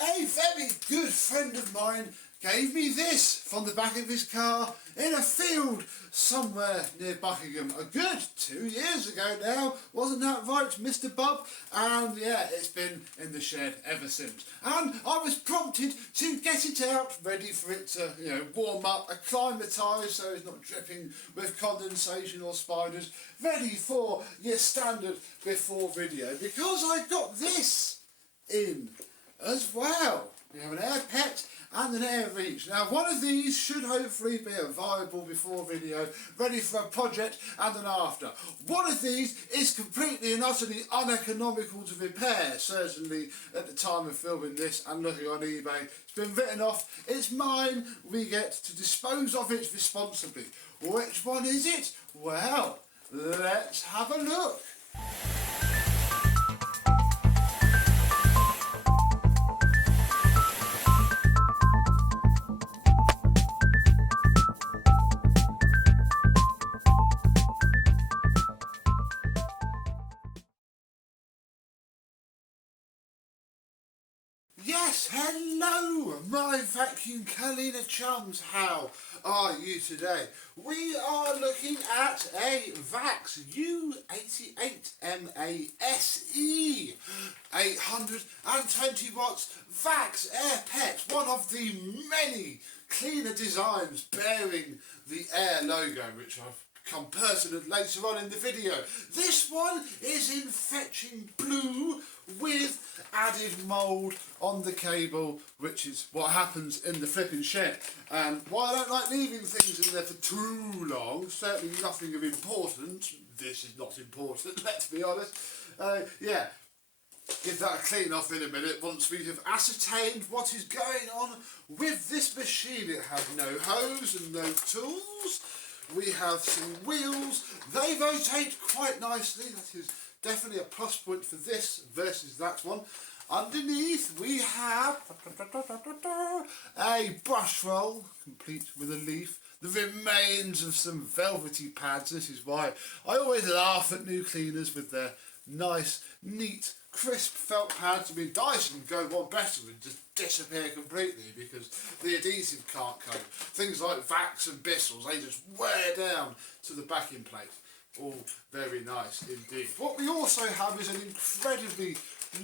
A very good friend of mine gave me this from the back of his car in a field somewhere near Buckingham a good 2 years ago now. Wasn't that right, Mr. Bub? And yeah, it's been in the shed ever since. And I was prompted to get it out, ready for it to, warm up, acclimatise so it's not dripping with condensation or spiders, ready for your standard before video, because I got this in as well. We have an air pet and an air reach. Now one of these should hopefully be a viable before video, ready for a project and an after. One of these is completely and utterly uneconomical to repair, certainly at the time of filming this and looking on eBay. It's been written off, it's mine, we get to dispose of it responsibly. Which one is it? Well, let's have a look. Yes, hello my vacuum cleaner chums, how are you today? We are looking at a Vax U88-MA-SE 820 watts Vax Air pet, one of the many cleaner designs bearing the Air logo, which I've come pertinent later on in the video. This one is in fetching blue with added mould on the cable, which is what happens in the flipping shed. And while I don't like leaving things in there for too long, certainly nothing of importance, this is not important, let's be honest, yeah, give that a clean off in a minute once we have ascertained what is going on with this machine. It has no hose and no tools. We have some wheels, they rotate quite nicely, that is definitely a plus point for this versus that one. Underneath we have a brush roll, complete with a leaf, the remains of some velvety pads. This is why I always laugh at new cleaners with their nice, neat, crisp felt pads. I mean, Dyson go one better and just disappear completely because the adhesive can't cope. Things like Vax and Bissell's, they just wear down to the backing plate. All very nice indeed. What we also have is an incredibly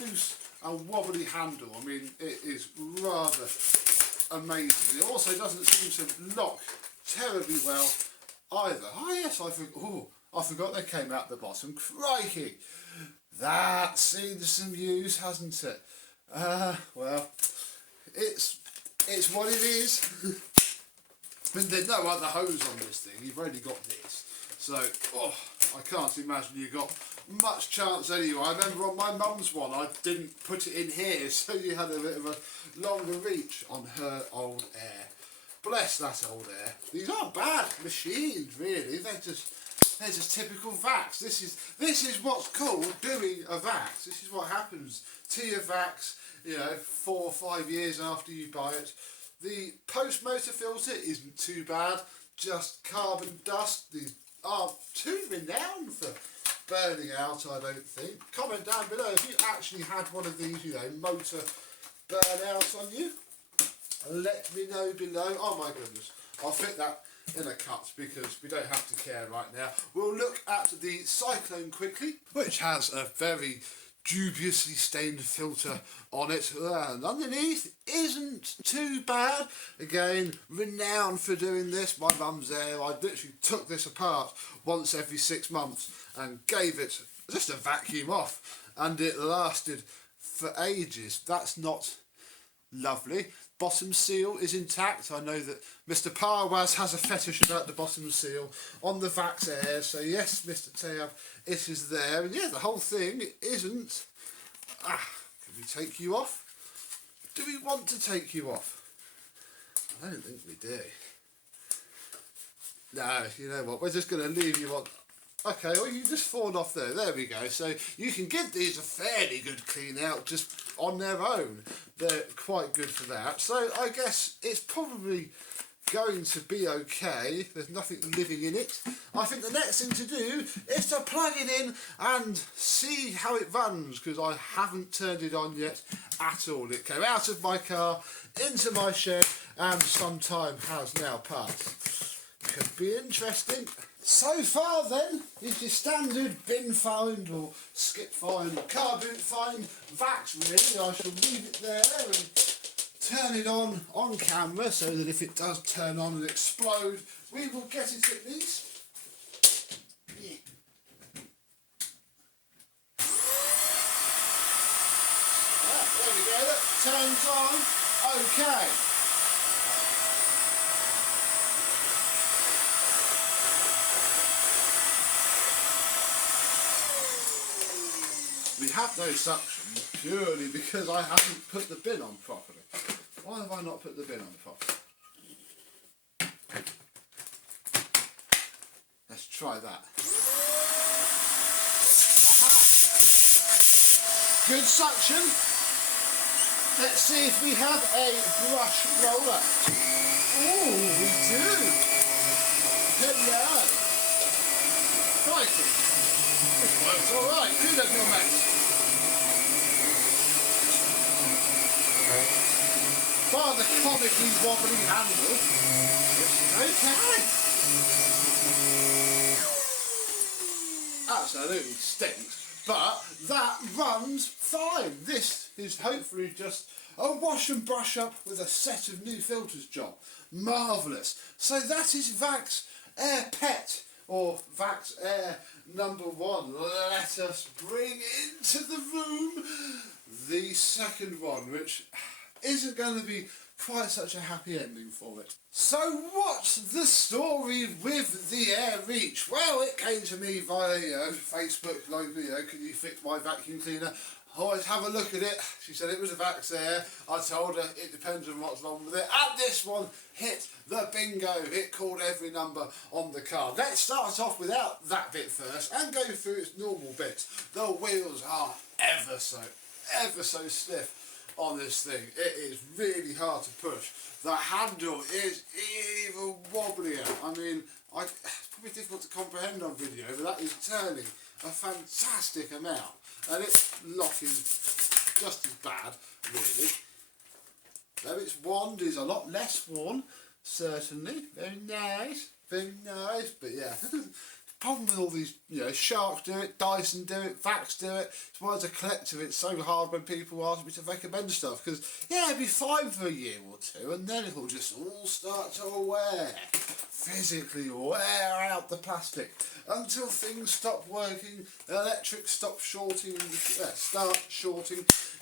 loose and wobbly handle. I mean, it is rather amazing. It also doesn't seem to lock terribly well either. Oh yes, I forgot they came out the bottom. Crikey! That's seen some use, hasn't it? Well, it's what it is. But there's no other hose on this thing, you've only got this. So, I can't imagine you got much chance anyway. I remember on my mum's one, I didn't put it in here, so you had a bit of a longer reach on her old Air. Bless that old Air. These aren't bad machines, really. They're just typical Vax. This is what's called doing a Vax. This is what happens to your Vax, 4 or 5 years after you buy it. The post motor filter isn't too bad, just carbon dust. These aren't too renowned for burning out, I don't think. Comment down below if you actually had one of these, motor burn out on you. Let me know below. Oh my goodness, I'll fit that in a cut because we don't have to care right now. We'll look at the Cyclone quickly, which has a very dubiously stained filter on it, and underneath isn't too bad. Again, renowned for doing this. My mum's Air, I literally took this apart once every 6 months and gave it just a vacuum off, and it lasted for ages. That's not lovely. Bottom seal is intact. I know that Mr. Parwaz has a fetish about the bottom seal on the Vax Air, so yes, Mr. Tab, it is there. And yeah, the whole thing isn't... can we take you off? Do we want to take you off? I don't think we do. No, you know what, we're just going to leave you on... Okay, well, you just fallen off there. There we go. So you can give these a fairly good clean out just on their own. They're quite good for that. So I guess it's probably going to be okay. There's nothing living in it. I think the next thing to do is to plug it in and see how it runs, because I haven't turned it on yet at all. It came out of my car into my shed and some time has now passed. Could be interesting. So far then, is your standard bin find or skip find or car boot find Vax really. I shall leave it there and turn it on camera so that if it does turn on and explode, we will get it at least. Yeah. There we go, that turns on. Okay. We have no suction purely because I haven't put the bin on properly. Why have I not put the bin on properly? Let's try that. Aha! Good suction. Let's see if we have a brush roller. Oh, we do. Hello. Crikey. This works alright. Kudos, your mate. By the comically wobbly handle, it's okay. Absolutely stinks, but that runs fine. This is hopefully just a wash and brush up with a set of new filters job. Marvellous. So that is Vax Air Pet, or Vax Air #1. Let us bring into the room the second one, which isn't going to be quite such a happy ending for it. So what's the story with the Air Reach? Well, it came to me via Facebook, like, can you fix my vacuum cleaner? Always have a look at it. She said it was a Vax Air. I told her it depends on what's wrong with it. And this one hit the bingo. It called every number on the card. Let's start off without that bit first and go through its normal bits. The wheels are ever so stiff on this thing. It is really hard to push. The handle is even wobblier. I mean, it's probably difficult to comprehend on video, but that is turning a fantastic amount. And it's locking just as bad, really. Though its wand is a lot less worn, certainly. Very nice, but yeah. Problem with all these, Sharks do it, Dyson do it, Vax do it. It's why as a collector it's so hard when people ask me to recommend stuff, because it'll be fine for a year or two and then it'll just all start to wear, physically wear out the plastic until things stop working, electrics start shorting.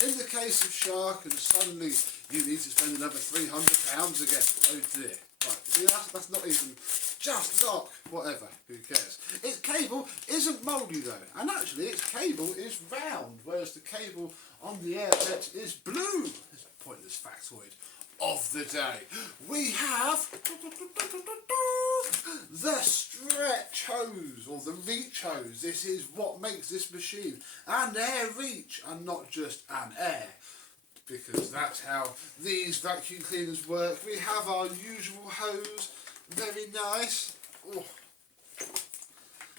In the case of Shark, and suddenly you need to spend another £300 again. Oh dear. Right, see, that's not even just lock, whatever, who cares. Its cable isn't mouldy though, and actually its cable is round, whereas the cable on the Air Pet is blue. It's a pointless factoid of the day. We have the stretch hose, or the reach hose. This is what makes this machine an Air Reach, and not just an Air, because that's how these vacuum cleaners work. We have our usual hose, very nice. Oh.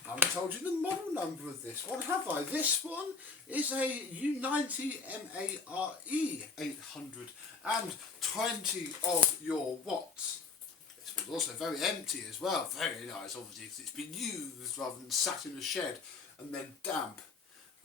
I haven't told you the model number of this one, have I? This one is a U88-MA-SE 820 of your watts. This one's also very empty as well, very nice obviously, because it's been used rather than sat in a shed and then damp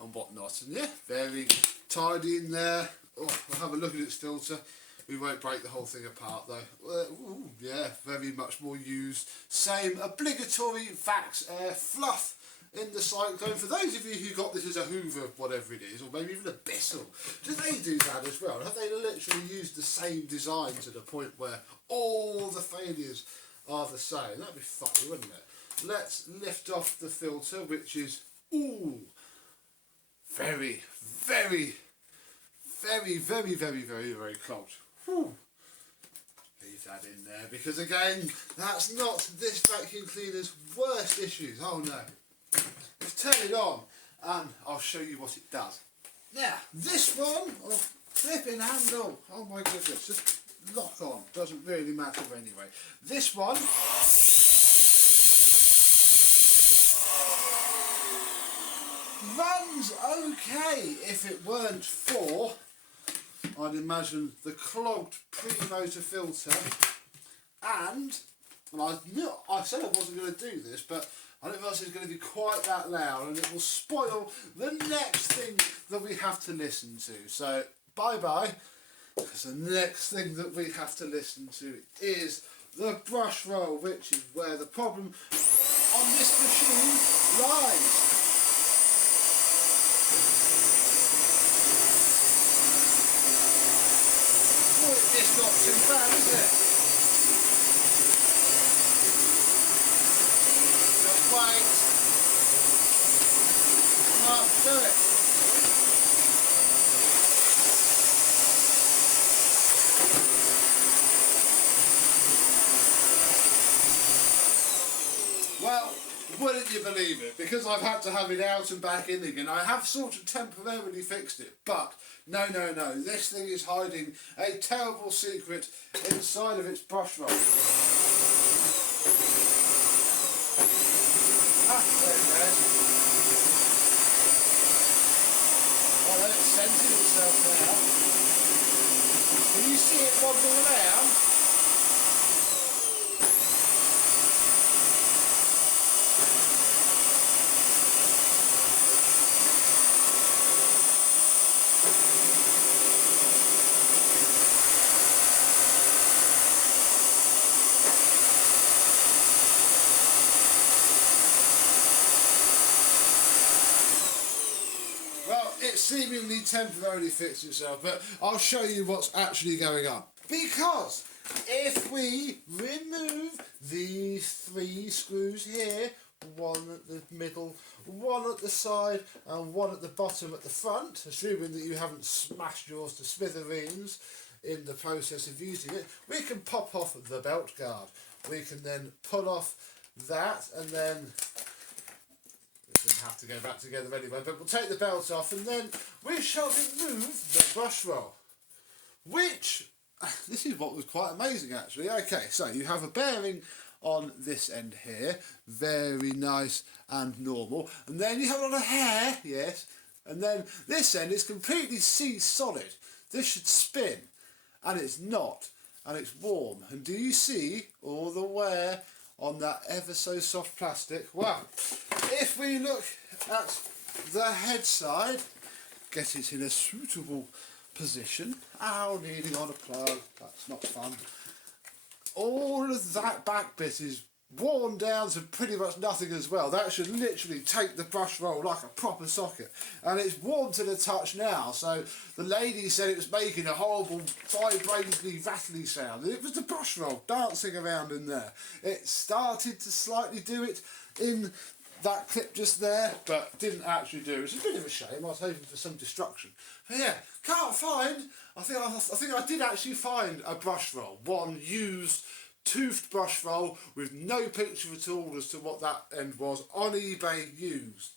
and whatnot. And yeah, very tidy in there. Oh, we'll have a look at its filter. We won't break the whole thing apart though. Ooh, yeah, very much more used. Same obligatory Vax Air fluff in the cyclone. For those of you who got this as a Hoover, whatever it is, or maybe even a Bissell, do they do that as well? Have they literally used the same design to the point where all the failures are the same? That'd be funny, wouldn't it? Let's lift off the filter, which is, ooh, very clogged. Whew. Leave that in there, because again, that's not this vacuum cleaner's worst issues. Oh no. Let's turn it on and I'll show you what it does. Now, this one, flipping handle, oh my goodness, just lock on, doesn't really matter anyway. This one runs okay if it weren't for, I'd imagine, the clogged pre-motor filter, and I said I wasn't going to do this, but I didn't realise it was going to be quite that loud, and it will spoil the next thing that we have to listen to. So bye bye, because the next thing that we have to listen to is the brush roll, which is where the problem on this machine lies. It's not too bad, is it? Just wait. Come on, do it. Well, wouldn't you believe it? Because I've had to have it out and back in again, I have sort of temporarily fixed it, but no, this thing is hiding a terrible secret inside of its brush roll. Ah, there it goes. Oh, it's centered itself now. Can you see it wobbling around? It seemingly temporarily fixed itself, but I'll show you what's actually going on. Because if we remove these 3 screws here, one at the middle, one at the side, and one at the bottom at the front, assuming that you haven't smashed yours to smithereens in the process of using it, we can pop off the belt guard. We can then pull off that, and then have to go back together anyway, but we'll take the belt off and then we shall remove the brush roll, which, this is what was quite amazing actually. Okay, so you have a bearing on this end here, very nice and normal, and then you have a lot of hair, yes, and then this end is completely solid. This should spin, and it's not, and it's warm. And do you see all the wear on that ever so soft plastic? Well, if we look at the head side, get it in a suitable position. Ow, nearly on a plug, that's not fun. All of that back bit is worn down to pretty much nothing as well. That should literally take the brush roll like a proper socket, and it's warm to the touch now. So the lady said it was making a horrible vibratingly rattly sound. It was the brush roll dancing around in there. It started to slightly do it in that clip just there, but didn't actually do it. It's a bit of a shame. I was hoping for some destruction. But yeah, can't find. I think I did actually find a brush roll, one used toothed brush roll with no picture at all as to what that end was, on eBay used.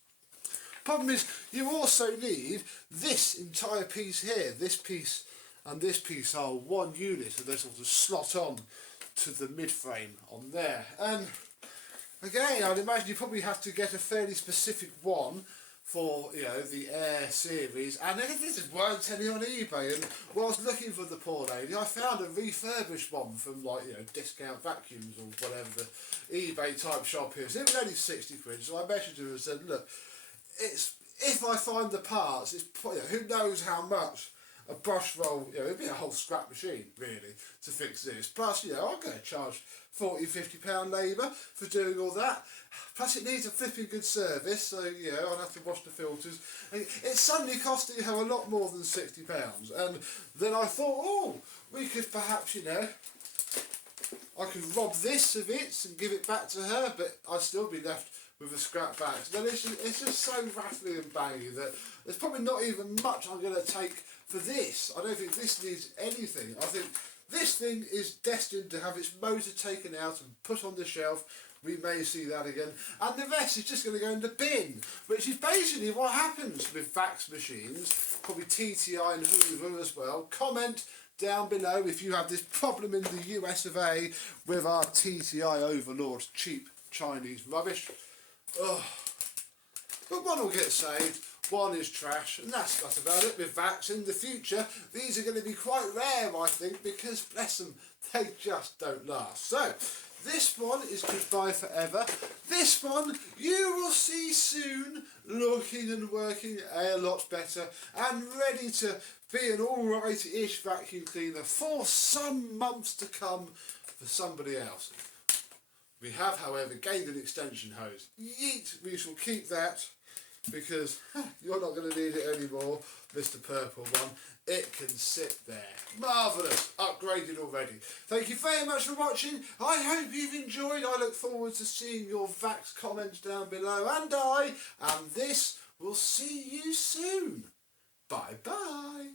Problem is, you also need this entire piece here. This piece and this piece are one unit, and they sort of slot on to the mid frame on there. And again, I'd imagine you probably have to get a fairly specific one for, you know, the Air series, and then there weren't any on eBay. And while I was looking for the poor lady, I found a refurbished one from, like, you know, Discount Vacuums or whatever the eBay type shop is. It was only 60 quid, so I messaged her and said, look, it's, if I find the parts, it's, you know, who knows how much a brush roll, you know, it'd be a whole scrap machine really to fix this. Plus, you know, I'm going to charge £40–50 labour for doing all that. Plus it needs a flipping good service, so, you know, I'll have to wash the filters. And it's suddenly costing her a lot more than £60. And then I thought, oh, we could perhaps, you know, I could rob this of it and give it back to her, but I'd still be left with a scrap bag. So then it's just so rattly and bangy that there's probably not even much I'm going to take for this. I don't think this needs anything. I think this thing is destined to have its motor taken out and put on the shelf. We may see that again. And the rest is just going to go in the bin, which is basically what happens with Vax machines, probably TTI and Hoover as well. Comment down below if you have this problem in the US of A with our TTI overlords, cheap Chinese rubbish. Ugh. But one will get saved, one is trash, and that's got about it with Vax. In the future, these are going to be quite rare, I think, because, bless them, they just don't last. So, this one is goodbye forever. This one you will see soon, looking and working a lot better and ready to be an alright-ish vacuum cleaner for some months to come for somebody else. We have, however, gained an extension hose. Yeet, we shall keep that because you're not going to need it anymore, Mr. Purple One. It can sit there. Marvellous. Upgraded already. Thank you very much for watching. I hope you've enjoyed. I look forward to seeing your Vax comments down below. And this will see you soon. Bye-bye.